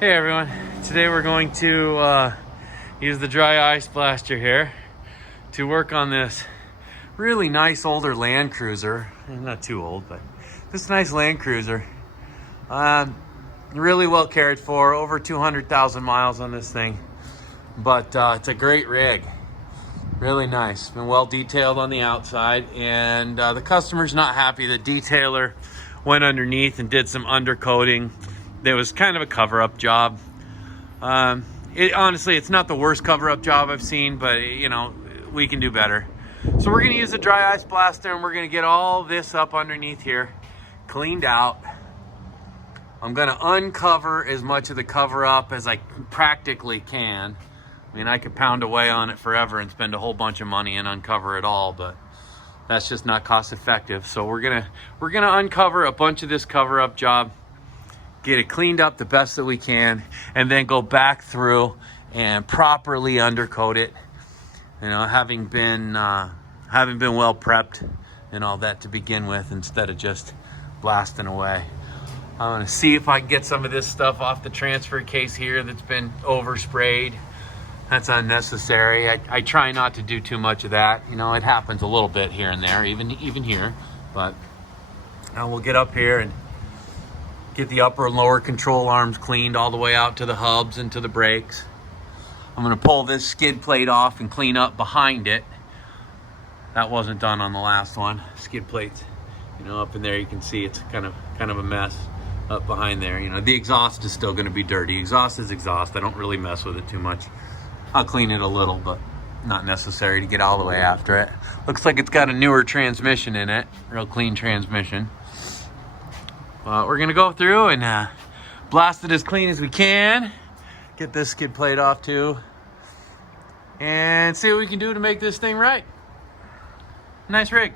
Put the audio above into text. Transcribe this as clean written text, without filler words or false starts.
Hey everyone, today we're going to use the dry ice blaster here to work on this really nice older Land Cruiser. Not too old, but this nice Land Cruiser. Really well cared for, over 200,000 miles on this thing. But it's a great rig, really nice. Been well detailed on the outside, and the customer's not happy. The detailer went underneath and did some undercoating. There was kind of a cover-up job. Honestly, it's not the worst cover-up job I've seen, but you know, we can do better. So we're gonna use a dry ice blaster and we're gonna get all this up underneath here, cleaned out. I'm gonna uncover as much of the cover-up as I practically can. I mean, I could pound away on it forever and spend a whole bunch of money and uncover it all, but that's just not cost effective. So we're gonna uncover a bunch of this cover-up job, get it cleaned up the best that we can, and then go back through and properly undercoat it. You know, having been well prepped and all that to begin with, instead of just blasting away. I'm gonna see if I can get some of this stuff off the transfer case here that's been oversprayed. That's unnecessary. I try not to do too much of that. You know, it happens a little bit here and there, even here. But we'll get up here and get the upper and lower control arms cleaned all the way out to the hubs and to the brakes. I'm gonna pull this skid plate off and clean up behind it. That wasn't done on the last one. Skid plates, you know, up in there you can see it's kind of a mess up behind there. You know, the exhaust is still gonna be dirty. Exhaust is exhaust. I don't really mess with it too much. I'll clean it a little, but not necessary to get all the way after it. Looks like it's got a newer transmission in it, real clean transmission. We're gonna go through and blast it as clean as we can. Get this skid plate off too. And see what we can do to make this thing right. Nice rig.